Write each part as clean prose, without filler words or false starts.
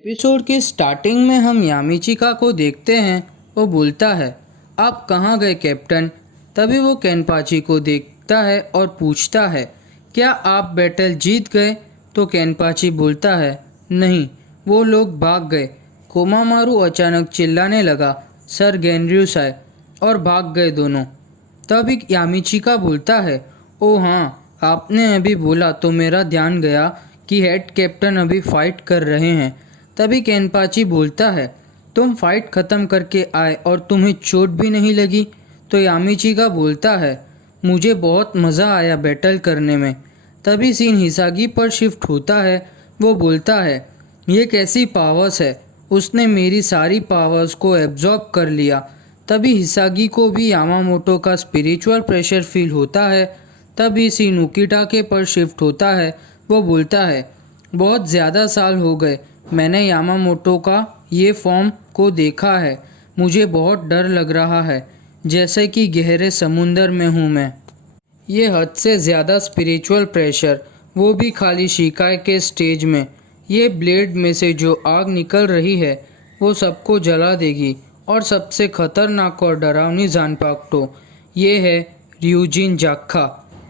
Episode की starting में हम यामिचिका को देखते हैं। वो बोलता है, आप कहाँ गए कैप्टन। तभी वो केनपाची को देखता है और पूछता है, क्या आप बैटल जीत गए। तो केनपाची बोलता है, नहीं, वो लोग भाग गए। कोमामारू अचानक चिल्लाने लगा, सर गेनर्यूस आए और भाग गए दोनों। तभी यामिचिका बोलता है, ओ हाँ, आपने अभी बोला तो मेरा ध्यान गया कि हेड कैप्टन अभी फाइट कर रहे हैं। तभी केनपाची बोलता है, तुम फाइट ख़त्म करके आए और तुम्हें चोट भी नहीं लगी। तो यामिचिका बोलता है, मुझे बहुत मज़ा आया बैटल करने में। तभी सीन हिसागी पर शिफ्ट होता है। वो बोलता है, ये कैसी पावर्स है, उसने मेरी सारी पावर्स को एब्जॉर्ब कर लिया। तभी हिसागी को भी यामामोटो का स्पिरिचुअल प्रेशर फील होता है। तभी सीन उकिटाके पर शिफ्ट होता है। वो बोलता है, बहुत ज़्यादा साल हो गए मैंने यामामोटो का ये फॉर्म को देखा है। मुझे बहुत डर लग रहा है, जैसे कि गहरे समुंदर में हूँ मैं। ये हद से ज़्यादा स्पिरिचुअल प्रेशर, वो भी खाली शिकाय के स्टेज में। ये ब्लेड में से जो आग निकल रही है वो सबको जला देगी। और सबसे खतरनाक और डरावनी जानपाक्टो ये है ryujin जाक्खा।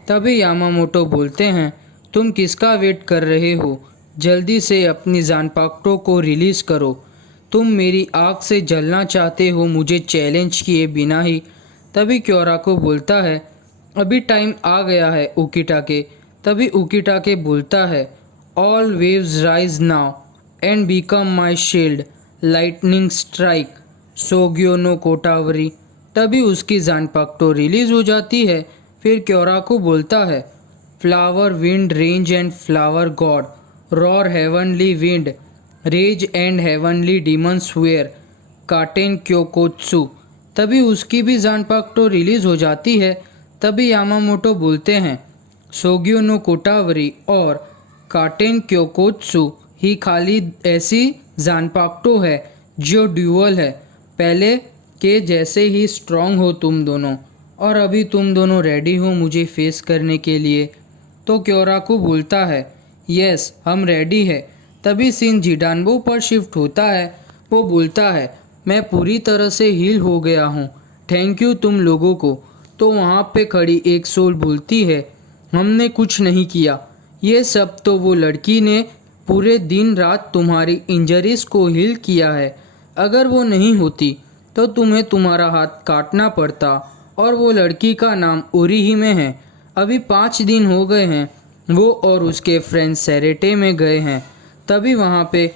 तभी यामामोटो बोलते हैं, तुम किसका वेट कर रहे हो, जल्दी से अपनी जानपाक्टो को रिलीज़ करो। तुम मेरी आग से जलना चाहते हो मुझे चैलेंज किए बिना ही। तभी क्योराको बोलता है, अभी टाइम आ गया है उकिटाके। तभी उकिटाके बोलता है, all waves rise now and become my shield, lightning strike Sogyo no Kotowari. तभी उसकी जानपाक्टो रिलीज हो जाती है। फिर क्योराको बोलता है, flower wind rage and flower god roar heavenly wind rage and heavenly demons where Katen Kyokotsu. तभी उसकी भी जानपाक्टो रिलीज हो जाती है। तभी यामामोटो बोलते हैं, सोग्यो नो कोटावरी और काटेन क्योकोत्सु ही खाली ऐसी जानपाक्टो है जो ड्यूअल है, पहले के जैसे ही स्ट्रांग हो तुम दोनों, और अभी तुम दोनों रेडी हो मुझे फेस करने के लिए। तो क्योराको बोलता है, यस हम रेडी है। तभी सीन जिडानबो पर शिफ्ट होता है। वो बोलता है, मैं पूरी तरह से हील हो गया हूँ, थैंक यू तुम लोगों को। तो वहाँ पे खड़ी एक सोल बोलती है, हमने कुछ नहीं किया, ये सब तो वो लड़की ने पूरे दिन रात तुम्हारी इंजरीज को हील किया है। अगर वो नहीं होती तो तुम्हें तुम्हारा हाथ काटना पड़ता। और वो लड़की का नाम ओरिहिमे है। अभी 5 दिन हो गए हैं वो और उसके फ्रेंड सेरेटे में गए हैं। तभी वहाँ पे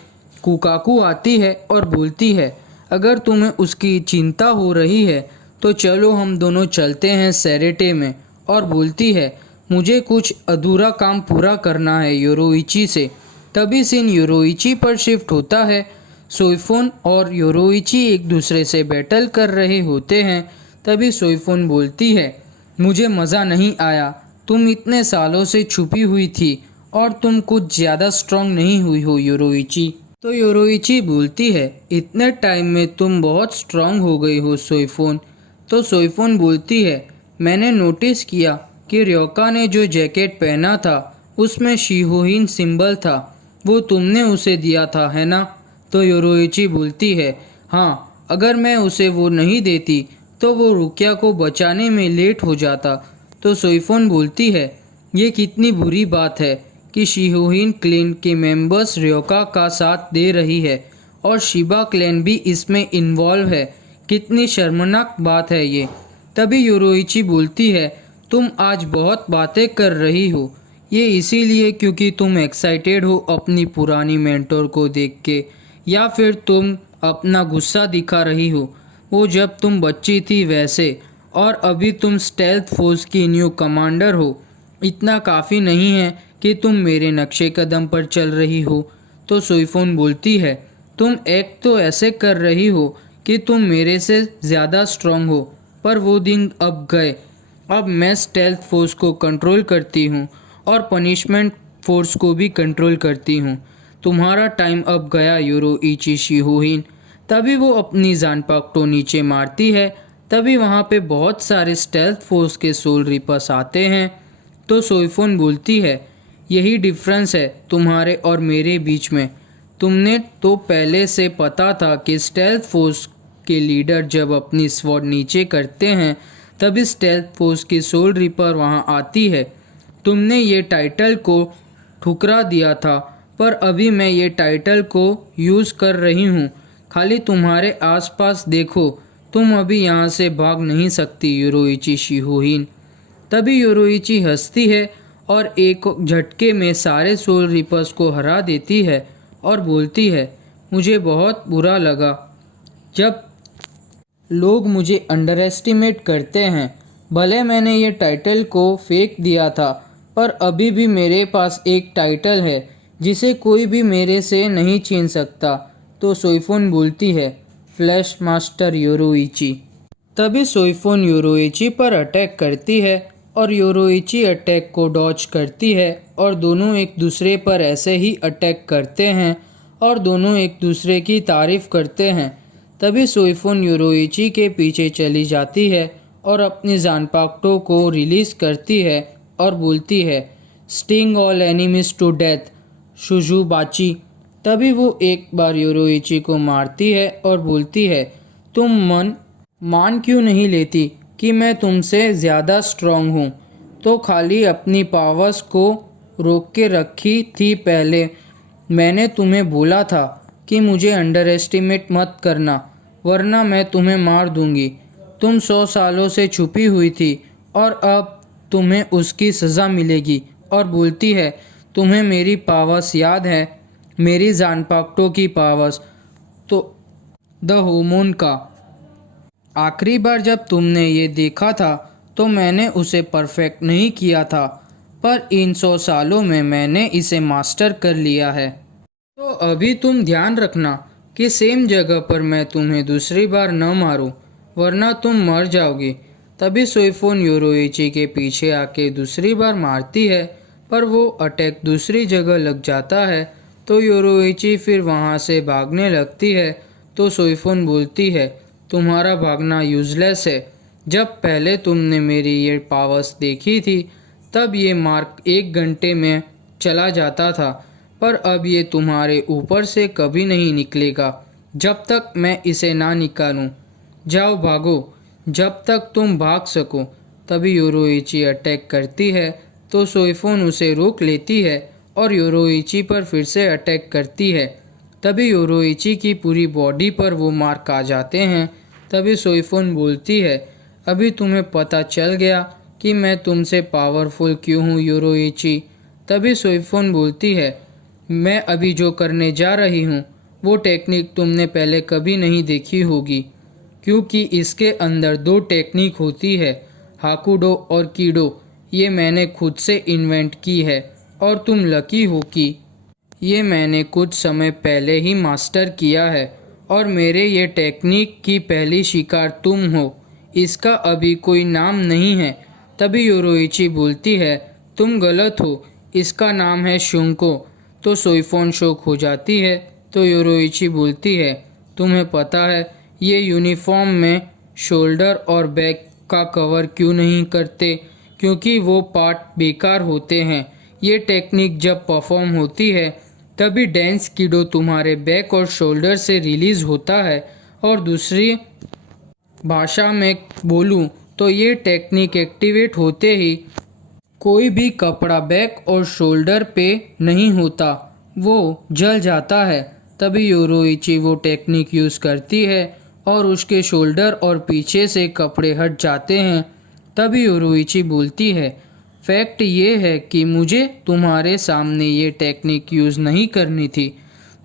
कुकाकू आती है और बोलती है, अगर तुम्हें उसकी चिंता हो रही है तो चलो हम दोनों चलते हैं सेरेटे में। और बोलती है, मुझे कुछ अधूरा काम पूरा करना है योरोइची से। तभी सीन योरोइची पर शिफ्ट होता है। सोइफोन और योरोइची एक दूसरे से बैटल कर रहे होते हैं। तभी सोइफोन बोलती है, मुझे मज़ा नहीं आया, तुम इतने सालों से छुपी हुई थी और तुम कुछ ज़्यादा स्ट्रांग नहीं हुई हो योरोइची। तो योरोइची बोलती है, इतने टाइम में तुम बहुत स्ट्रांग हो गई हो सोइफोन। तो सोइफोन बोलती है, मैंने नोटिस किया कि रयोका ने जो जैकेट पहना था उसमें शिहोहिन सिंबल था, वो तुमने उसे दिया था है ना। तो योरोइची बोलती है, हाँ, अगर मैं उसे वो नहीं देती तो वो रुकिया को बचाने में लेट हो जाता। तो सोइफोन बोलती है, ये कितनी बुरी बात है कि शिहोहिन क्लैन के मेंबर्स रयोका का साथ दे रही है और शिबा क्लैन भी इसमें इन्वॉल्व है, कितनी शर्मनाक बात है ये। तभी योरोइची बोलती है, तुम आज बहुत बातें कर रही हो, ये इसीलिए क्योंकि तुम एक्साइटेड हो अपनी पुरानी मेंटोर को देख के, या फिर तुम अपना गुस्सा दिखा रही हो वो जब तुम बच्ची थी वैसे, और अभी तुम स्टेल्थ फोर्स की न्यू कमांडर हो। इतना काफ़ी नहीं है कि तुम मेरे नक्शे कदम पर चल रही हो। तो सोइफोन बोलती है, तुम एक तो ऐसे कर रही हो कि तुम मेरे से ज़्यादा स्ट्रांग हो, पर वो दिन अब गए। अब मैं स्टेल्थ फोर्स को कंट्रोल करती हूँ और पनिशमेंट फोर्स को भी कंट्रोल करती हूँ। तुम्हारा टाइम अब गया योरोइची शिहोहिन। तभी वो अपनी जानपाक्टो नीचे मारती है। तभी वहाँ पे बहुत सारे स्टेल्थ फोर्स के सोल रिपर्स आते हैं। तो सोइफोन बोलती है, यही डिफरेंस है तुम्हारे और मेरे बीच में, तुमने तो पहले से पता था कि स्टेल्थ फोर्स के लीडर जब अपनी स्वॉर्ड नीचे करते हैं तभी स्टेल्थ फोर्स की सोल रिपर वहां आती है। तुमने ये टाइटल को ठुकरा दिया था, पर अभी मैं ये टाइटल को यूज़ कर रही हूँ। खाली तुम्हारे आसपास देखो, तुम अभी यहाँ से भाग नहीं सकती योरोइची शिहोहिन। तभी योरोइची हंसती है और एक झटके में सारे सोल रिपर्स को हरा देती है और बोलती है, मुझे बहुत बुरा लगा जब लोग मुझे अंडर एस्टिमेट करते हैं। भले मैंने ये टाइटल को फेंक दिया था, पर अभी भी मेरे पास एक टाइटल है जिसे कोई भी मेरे से नहीं छीन सकता। तो सोइफोन बोलती है, फ्लैश मास्टर योरोइची। तभी सोइफोन योरोइची पर अटैक करती है और योरोइची अटैक को डॉज करती है और दोनों एक दूसरे पर ऐसे ही अटैक करते हैं और दोनों एक दूसरे की तारीफ करते हैं। तभी सोइफोन योरोइची के पीछे चली जाती है और अपनी जानपाक्टो को रिलीज़ करती है और बोलती है, sting all enemies to death Suzumebachi. तभी वो एक बार योरोइची को मारती है और बोलती है, तुम मान क्यों नहीं लेती कि मैं तुमसे ज़्यादा स्ट्रॉन्ग हूँ? तो खाली अपनी पावर्स को रोक के रखी थी पहले। मैंने तुम्हें बोला था कि मुझे अंडर एस्टिमेट मत करना, वरना मैं तुम्हें मार दूंगी। तुम 100 सालों से छुपी हुई थी और अब तुम्हें उसकी सज़ा मिलेगी। और बोलती है, तुम्हें मेरी पावर्स याद है, मेरी जानपाक्टो की पावर्स, तो द होमोन का। आखिरी बार जब तुमने ये देखा था तो मैंने उसे परफेक्ट नहीं किया था, पर इन 100 सालों में मैंने इसे मास्टर कर लिया है। तो अभी तुम ध्यान रखना कि सेम जगह पर मैं तुम्हें दूसरी बार न मारूं, वरना तुम मर जाओगी। तभी सोइफोन योरोइची के पीछे आके दूसरी बार मारती है, पर वो अटैक दूसरी जगह लग जाता है। तो योरोइची फिर वहाँ से भागने लगती है। तो सोइफोन बोलती है, तुम्हारा भागना यूजलेस है। जब पहले तुमने मेरी ये पावर्स देखी थी तब ये मार्क 1 घंटे में चला जाता था, पर अब ये तुम्हारे ऊपर से कभी नहीं निकलेगा जब तक मैं इसे ना निकालूं। जाओ भागो जब तक तुम भाग सको। तभी योरोइची अटैक करती है तो सोइफोन उसे रोक लेती है और योरोइची पर फिर से अटैक करती है। तभी योरोइची की पूरी बॉडी पर वो मार्क आ जाते हैं। तभी सोइफोन बोलती है, अभी तुम्हें पता चल गया कि मैं तुमसे पावरफुल क्यों हूँ योरोइची। तभी सोइफोन बोलती है, मैं अभी जो करने जा रही हूँ वो टेक्निक तुमने पहले कभी नहीं देखी होगी, क्योंकि इसके अंदर 2 टेक्निक होती है, हाकुडो और कीडो। ये मैंने खुद से इन्वेंट की है और तुम लकी हो कि ये मैंने कुछ समय पहले ही मास्टर किया है और मेरे ये टेक्निक की पहली शिकार तुम हो। इसका अभी कोई नाम नहीं है। तभी योरोइची बोलती है, तुम गलत हो, इसका नाम है शुंको। तो सोइफोन शौक हो जाती है। तो योरोइची बोलती है, तुम्हें पता है ये यूनिफॉर्म में शोल्डर और बैक का कवर क्यों नहीं करते? क्योंकि वो पार्ट बेकार होते हैं। ये टेक्निक जब परफॉर्म होती है तभी डेंस कीडो तुम्हारे बैक और शोल्डर से रिलीज़ होता है। और दूसरी भाषा में बोलूं तो ये टेक्निक एक्टिवेट होते ही कोई भी कपड़ा बैक और शोल्डर पे नहीं होता, वो जल जाता है। तभी योरोइची वो टेक्निक यूज़ करती है और उसके शोल्डर और पीछे से कपड़े हट जाते हैं। तभी योरोइची बोलती है, फैक्ट ये है कि मुझे तुम्हारे सामने ये टेक्निक यूज़ नहीं करनी थी।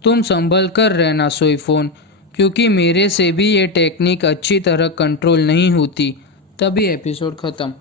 तुम संभल कर रहना सोइफोन, क्योंकि मेरे से भी ये टेक्निक अच्छी तरह कंट्रोल नहीं होती। तभी एपिसोड ख़त्म।